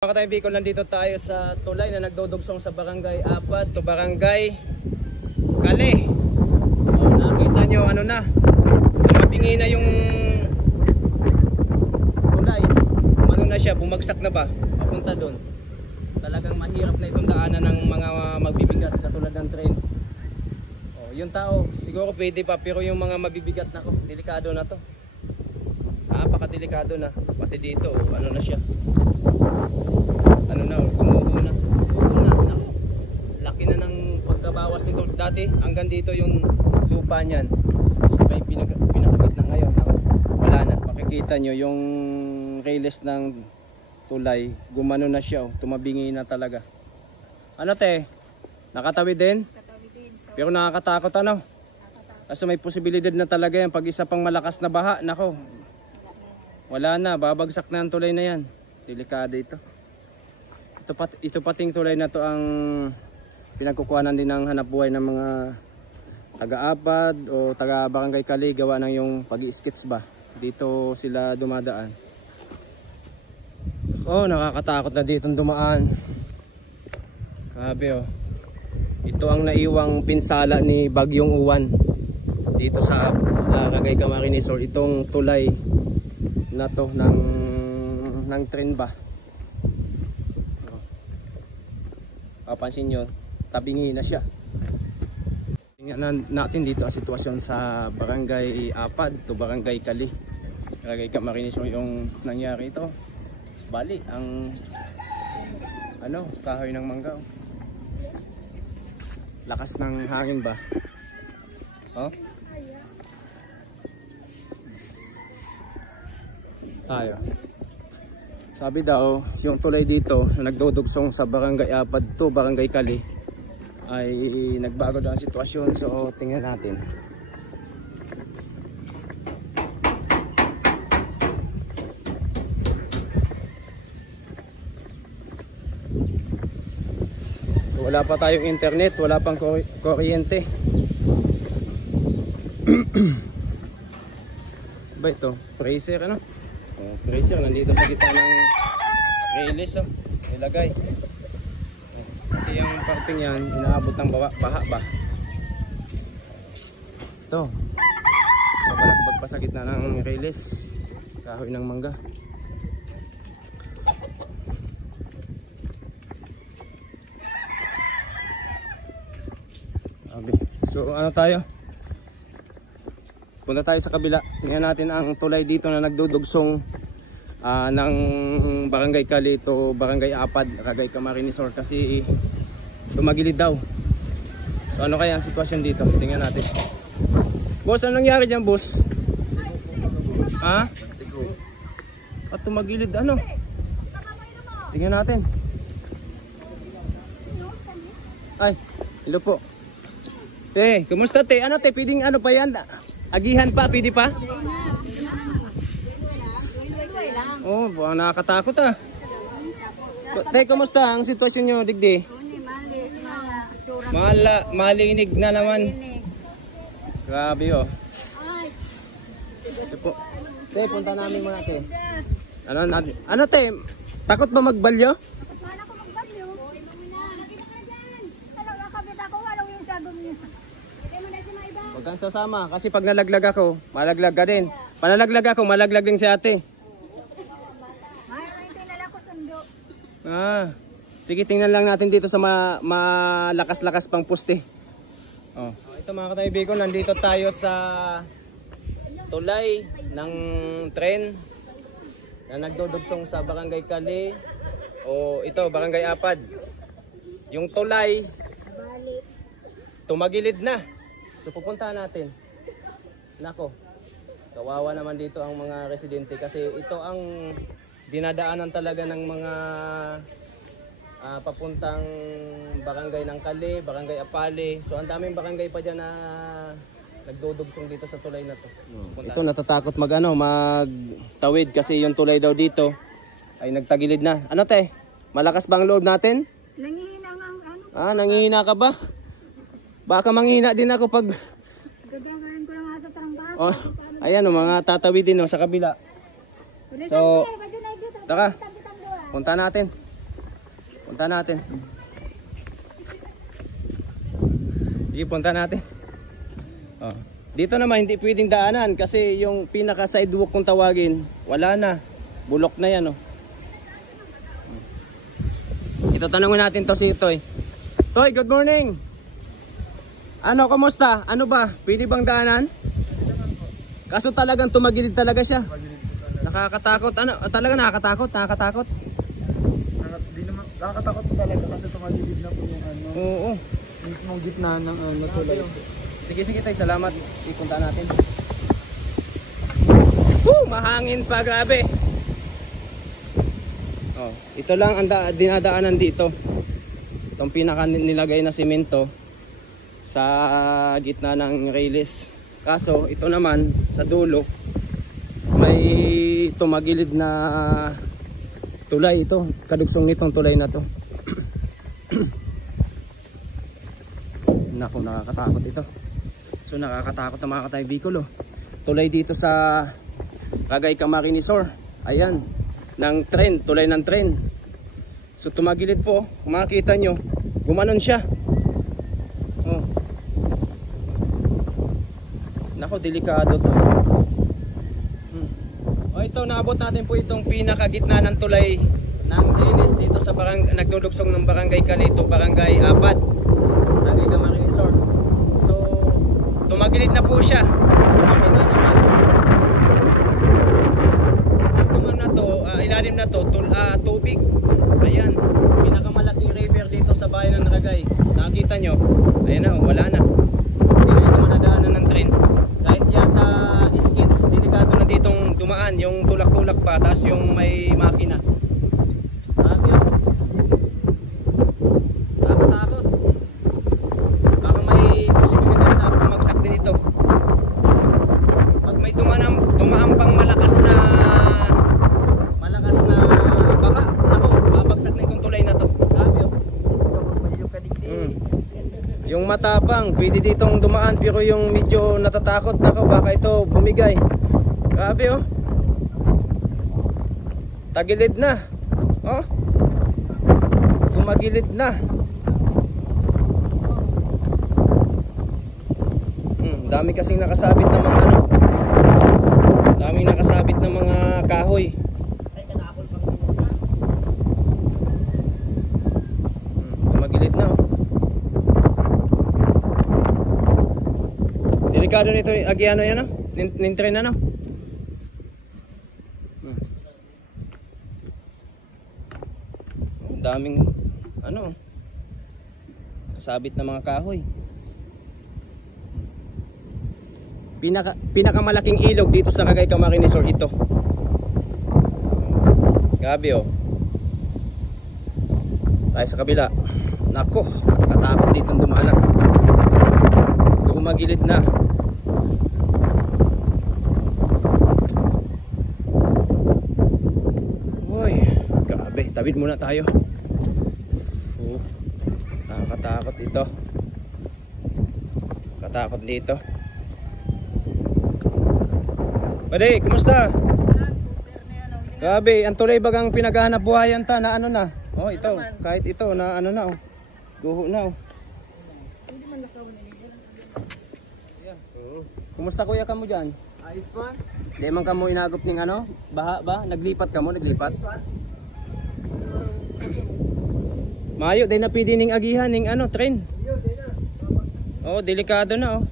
Mga ka-Bicol, nandito tayo sa tulay na nagdudugsong sa Barangay Apad to Barangay Kali. Nakita nyo ano na, mabingi na yung tulay. Ano na siya, bumagsak na ba? Papunta doon. Talagang mahirap na itong daanan ng mga magbibigat katulad ng train. Yung tao, siguro pwede pa, pero yung mga mabibigat na ko, delikado na to. Napakadelikado na. Pati dito, ano na siya. Ano na, gumuho na. Laki na ng pagkabawas nito. Dati hanggang dito yung lupa niyan. May pinakabit na ngayon. Wala na. Makikita nyo yung railes ng tulay. Gumano na siya. Tumabingi na talaga. Ano te? Nakatawid din? Nakatawid din. Pero nakakatakot ano? Kasi may posibilidad na talaga yan. Pag isa pang malakas na baha, nako. Wala na. Babagsak na ang tulay na yan. Delikado ito. Ito pating tulay na to ang pinagkukuhanan din ng hanap buhay ng mga taga-Apad o taga-Barangay Kali, gawa ng yung pag-i-skits ba. Dito sila dumadaan. Oh, nakakatakot na ditong dumaan. Grabe oh. Ito ang naiwang pinsala ni Bagyong Uwan dito sa Cagayan Camarines Sur. Itong tulay na to ng train ba. Papansin nyo, tabingi na siya. Tingnan natin dito ang sitwasyon sa Barangay Apad to Barangay Kali. Cagayan Camarines Sur yung nangyari ito. Bali, ang kahoy ng mangga. Lakas ng hangin ba? Oh? Tayo. Sabi daw, yung tulay dito na nagdudugsong sa Barangay Apad to Barangay Kali ay nagbago daw ang sitwasyon. So tingnan natin. So wala pa tayong internet, wala pang kuryente. Ba ito? Freezer ano? Pressure nandito sa gitna ng railis ilagay kasi yung parting yan inaabot ng baha ba ito napalagbag pa sa gitna ng railis, kahoy ng mangga. So ano tayo, punta tayo sa kabila. Tingnan natin ang tulay dito na nagdudugsong ng Barangay Kali to Barangay Apad, Cagayan Camarines Sur, kasi tumagilid daw. So ano kaya ang sitwasyon dito? Tingnan natin. Boss, anong nangyari dyan, boss? Ha? At tumagilid ano? Tingnan natin. Ay, hello po. Te, kumusta te? Ano te? Pwedeng ano pa yan? Agihan pa, pwede pa? Oh, buang nakakatakot ah. Tay, kumusta ang sitwasyon nyo, Digdi? Malinig na naman. Grabe oh. Tay, punta namin muna te. Ano te? Takot ba magbalyo? Mana ko magbalyo? Nakakabit ako, wala yung sagom niya. Huwag kang sasama kasi pag nalaglag ako, malaglag ka din. Panalaglag ako, malaglag din si ate. Sige, tingnan lang natin dito sa malakas-lakas pang poste. Oh. Ito mga ka-Bicol, nandito tayo sa tulay ng tren na nagdudugsong sa Barangay Kali o ito, Barangay Apad. Yung tulay tumagilid na. So pupuntahan natin. Nako, kawawa naman dito ang mga residente kasi ito ang dinadaanan talaga ng mga papuntang barangay ng Kali, Barangay Apali. So ang daming barangay pa dyan na nagdudugsong dito sa tulay na to. Ito natatakot magtawid kasi yung tulay daw dito ay nagtagilid na. Ano te? Malakas bang loob natin? Nangihina nga ano? Nangihina ka ba? Baka manghihina din ako pag gagawin ko lang nga sa trangbahan. Oh, ayan mga tatawid din sa kabila. So, taka, punta natin. Punta natin. Sige, punta natin. Oh. Dito naman hindi pwedeng daanan kasi yung pinaka sidewalk kung tawagin, wala na. Bulok na yan, oh. Ito, tanongin natin to si Toy. Toy, good morning. Ano, kamusta? Ano ba? Pwede bang daanan? Kaso talagang tumagilid talaga siya. Nakakatakot. Ano? Talaga nakakatakot? Nakakatakot? Nakakatakot po talaga kasi tumagilid na po yung ano. Oo. Mismong gitna ng ano tulay. Sige, sige tayo. Salamat. Ipunta natin. Mahangin pa. Grabe. Oh, ito lang ang dinadaanan dito. Itong pinaka nilagay na simento sa gitna ng railis. Kaso ito naman sa dulo may tumagilid na tulay. Ito kadugsong nitong tulay na to. Naku, nakakatakot ito. So nakakatakot na mga katay Bicol, oh. Tulay dito sa Cagay Camarines. Ayan, ng tren, tulay ng tren. So tumagilid po, kung makikita nyo, gumanon siya. Oh. Nako, delikado to. O ito, naabot natin po itong pinakagitna ng tulay ng Linis dito sa nagdudugsong ng Barangay Calito, Barangay 4, Cagay Camarines. So tumagilid na po siya. Kasi naman na to, ilalim na to, tubig. Ayan, pinakamalaking river dito sa bayan ng Naragay. Nakikita nyo, ayan na, wala na. Hindi na ito manadaanan ng tren. Kahit yata skids, delikado na ditong dumaan. Yung tulak-tulak pa, tapos yung may makina. Grabe yun. Takot-takot. Baka may posibilidad na bumagsak din ito. Pag may dumaan pang malakas na baka, ako, babagsak na itong tulay na to. Grabe yun. Yung matapang, pwede ditong dumaan, pero yung medyo natatakot, nako, baka ito bumigay. Grabe, oh. Tagilid na. Oh. Tumagilid na. Dami kasing nakasabit ng mga ano. Daming nakasabit ng mga kahoy. Tumagilid na, oh. Delikado nito, Agiano yan, no? Nintren na, no? Daming, ano, kasabit na mga kahoy. Pinakamalaking ilog dito sa Cagay Camarines ito. Grabe, oh. Tayo sa kabila. Nako, nakatakot dito dumaan. Tumagilid na. Uy, grabe. Tabid muna tayo. Nakakatakot dito. Nakatakot dito. Pwede, kumusta? Grabe, ang tulay bagang pinaghahanap buhayan ta na ano na. Oh, ito, kahit ito na ano na, oh. Guho na, oh. Kumusta kuya ka mo dyan? Ayos pa? Di man ka mo inagop ning ano? Baha ba? Naglipat ka mo? Naglipat? Mayo, day na pwede ning agihan ning ano, tren. Oh, delikado na, oh.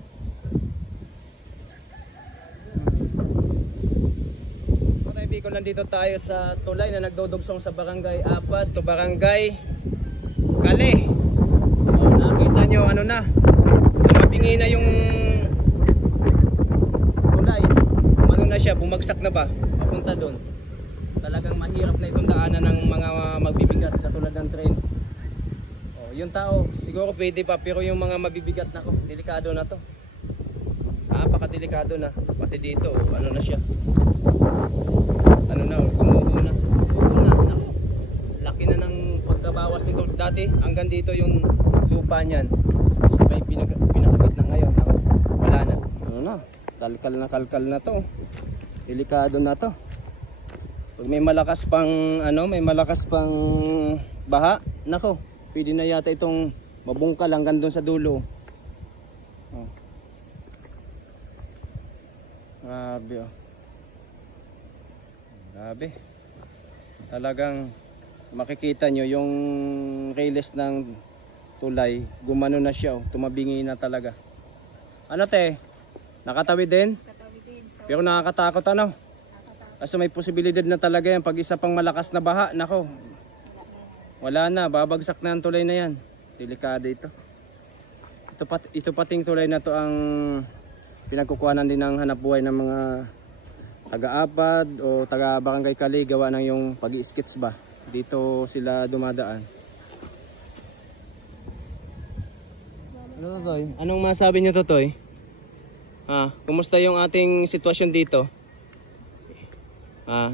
Bicol, nandito tayo sa tulay na nagdudugsong sa Barangay 4 to Barangay Kale. Oh, nakita nyo ano na, tumabingi na yung tulay. Ano na siya, bumagsak na ba papunta doon. Talagang mahirap na itong daanan ng mga magbibigat katulad ng tren. Oh, yung tao siguro pwede pa, pero yung mga mabibigat na, delikado na to. Napakadelikado na. Pati dito, ano na siya, ano na, gumuho na. Naku, laki na ng pagkabawas nito. Dati hanggang dito yung lupa niyan. May pinakabit na ngayon. Wala na. Ano na, kalkal na to. Delikado na to. Pag may malakas pang ano, may malakas pang baha, nako, pwede na yata itong mabungkal hanggang doon sa dulo. Oh. Grabe oh. Grabe. Talagang makikita nyo yung railes ng tulay, gumano na siya oh. Tumabingi na talaga. Ano te? Nakatawid din? Katabi din. Pero nakakatakot ano? Kasi may posibilidad na talaga yan pag isa pang malakas na baha, nako. Wala na, babagsak na ang tulay na yan. Delikado ito. Ito pating tulay na to ang pinagkukuhanan din ng hanapbuhay ng mga taga-apad o taga-barangay Kali, gawa ng yung pag-i-skits ba. Dito sila dumadaan. Ano Totoy? Anong masabi niyo Totoy? Kumusta yung ating sitwasyon dito?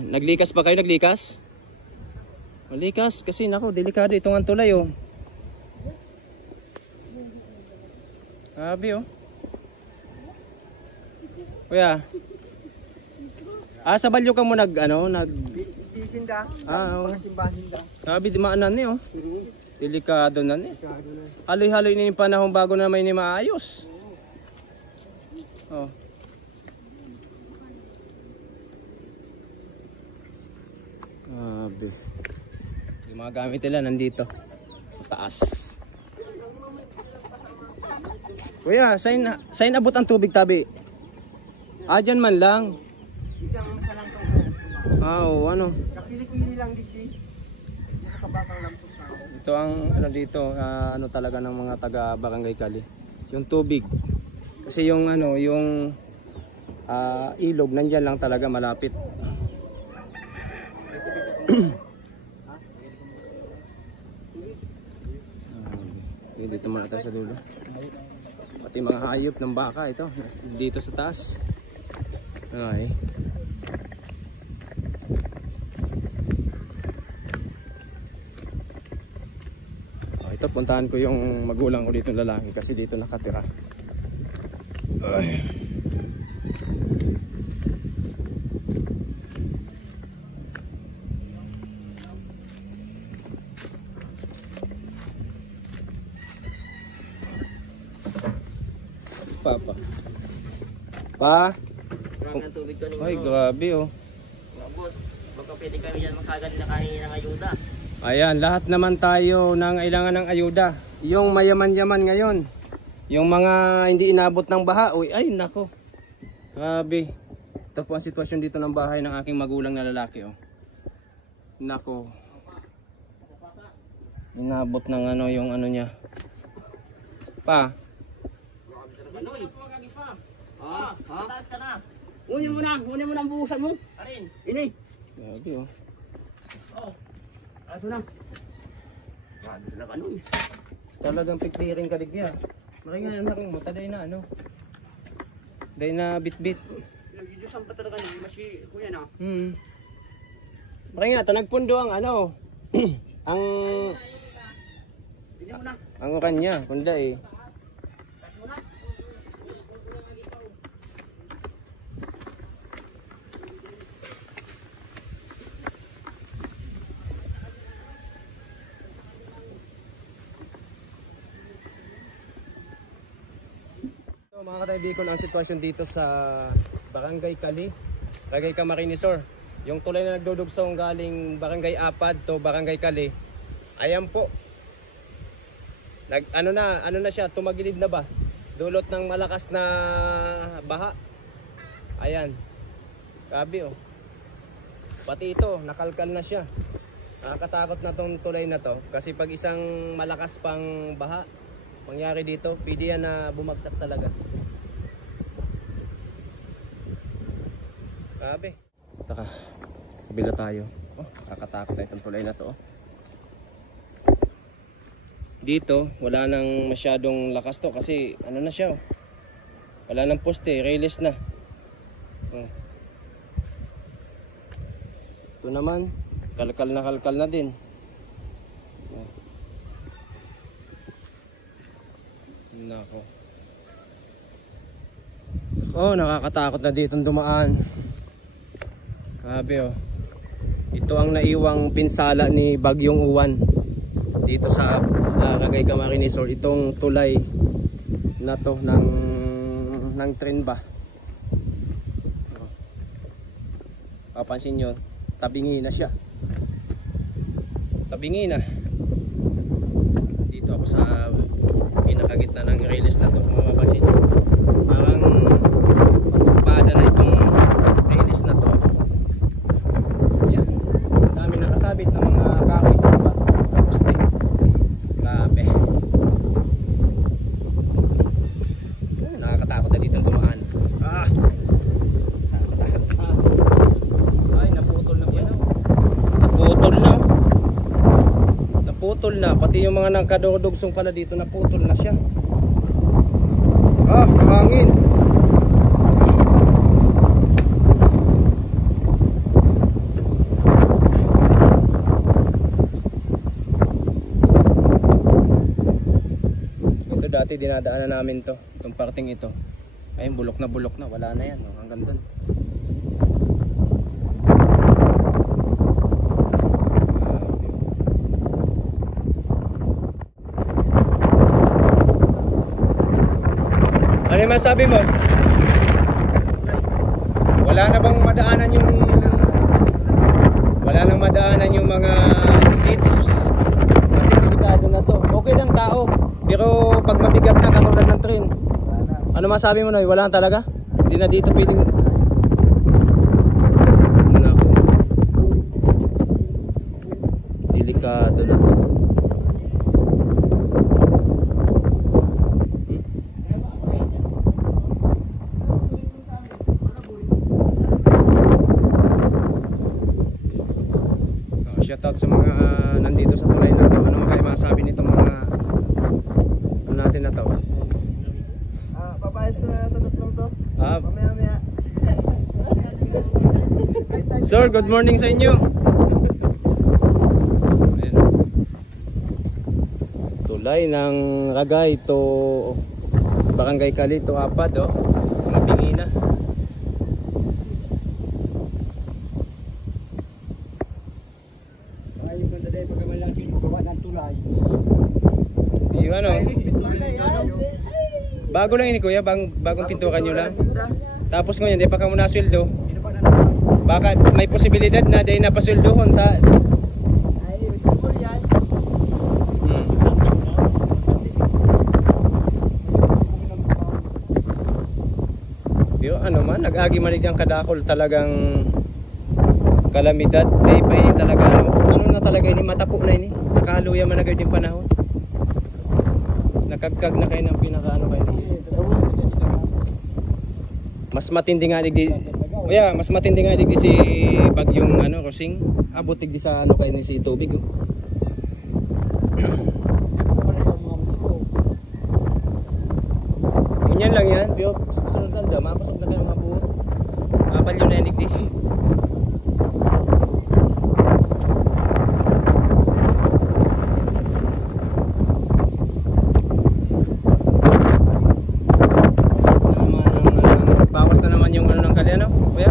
Naglikas pa kayo? Naglikas? Malikas kasi nako, delikado itong ang tulay oh. Grabe oh. Kuya. Sa balyo ka mo Isinda. Oo. Simbahin da. Grabe di maanan ni oh. Delikado na ni. Haloy-haloy na yung panahon bago na may ni maayos. Oh. Grabe. Yung mga gamit nila nandito sa taas. Kuya, sign abot ang tubig tabi. Dyan man lang. Ano? Nakili-kili lang dito. Nakabakang lampos na. Ito ang ano dito, ano talaga ng mga taga Barangay Kali. Yung tubig. Kasi yung ano, yung ilog nandiyan lang talaga malapit. Dito muna tayo sa dulo. Pati mga hayop ng baka ito dito sa taas. Okay. Ito puntahan ko yung magulang ko dito lalaki kasi dito nakatira. Ay. Papa. Pa? Ang tubig ko ninyo. Ay, grabe oh. Boss, baka pwede kami yan makagali na kain ng ayuda. Ayan, lahat naman tayo nangailangan ng ayuda. Yung mayaman-yaman ngayon. Yung mga hindi inabot ng baha. Uy, ay nako. Grabe. Ito po ang sitwasyon dito ng bahay ng aking magulang na lalaki oh. Nako. Inabot ng ano yung ano niya. Pa? Taas ka na. Una mo na ang buhusan mo. Arin. Ini. Grabe oh. Aso na. Grabe sila kanoy. Talagang piktiring kaligya. Maringan na rin mo, taday na ano. Day na bit-bit. Nag-idusan pa talaga ni Mashi kuya na. Maringan, nagpundo ang ano. ang Hindi mo na. ang kanya, kunda eh. Mga kataibikon, ang sitwasyon dito sa Barangay Kali, Barangay Camarines-Sur. Yung tulay na nagdudugsong galing Barangay Apad to Barangay Kali. Ayan po. Ano na siya, tumagilid na ba? Dulot ng malakas na baha. Ayan. Grabe oh. Pati ito, nakalkal na siya. Nakakatakot na tong tulay na to kasi pag isang malakas pang baha mangyari dito, pwede yan na bumagsak talaga. Grabe. Taka, kabila tayo. Oh, kakatakot na itong tulay na to. Oh. Dito, wala nang masyadong lakas to kasi ano na siya. Oh. Wala nang poste, railings na. Oh. Ito naman, kalkal na din. Oh. Nako. Oh, nakakatakot na dito dumaan. Grabe oh. Ito ang naiwang pinsala ni Bagyong Uwan dito sa Cagay Camarines or itong tulay na to ng tren ba. Papansin nyo, tabingi na siya. Tabingi na. Dito ako sa pinakagitna ng release na to. Kung mapapansin nyo, parang pada na itong release na to. Diyan, dami nakasabit ng mga kahoy sa baba, sa poste. Grabe. Nakakatakot na dito dumaan. Ay, naputol na yan. Naputol na. Naputol na. Pati yung mga nagkadudugsong pala dito, naputol na siya. Hangin. Ito dati dinadaanan namin to. Itong parting ito. Ayun, bulok na, wala na yan, hanggang doon. Ano yung masabi mo? Wala na bang madaanan yung mga skids? Kasi delikado na to. Okay lang tao, pero pag mabigat na katulad ng train. Ano masabi mo, Noy? Wala talaga? Hindi na dito pwedeng... Naku. Delikado na to. Shoutout sa mga nandito sa tulay na to. Ano mo kayo masabi nitong mga ano natin na to? Papayas ko na sa tatlong to. Mamaya. Sir, good morning sa inyo. Ayan. Tulay ng Cagay to Barangay Calito Apad, oh. Mabingi na. Ayun ko today pag man lang bawa ng tulay. Yung ano? Bago lang ini kuya, bagong pinturan nyo lang. Tapos ngayon, di pa ka muna sweldo. Baka may posibilidad na dahil napasweldohon ta. Pero ano man, nag-agi manig ang kadakol talagang kalamidad. Di pa ini talaga, ano na talaga ini, matapo na ini. Sa kaluya man agad yung panahon. Nakagkag na kayo ng pinaka-ano kayo. Mas matindi nga digdi. Kuya, mas matindi nga digdi si bagyong ano, Rosing. Abutig di sa ano kayo ni si tubig. Oh. Ganyan lang yan. Pero susunod na daw, mapasok na kayo mga buo. Mapal yun na yan digdi. Bawas na naman yung ano ng kali, ano? Kuya?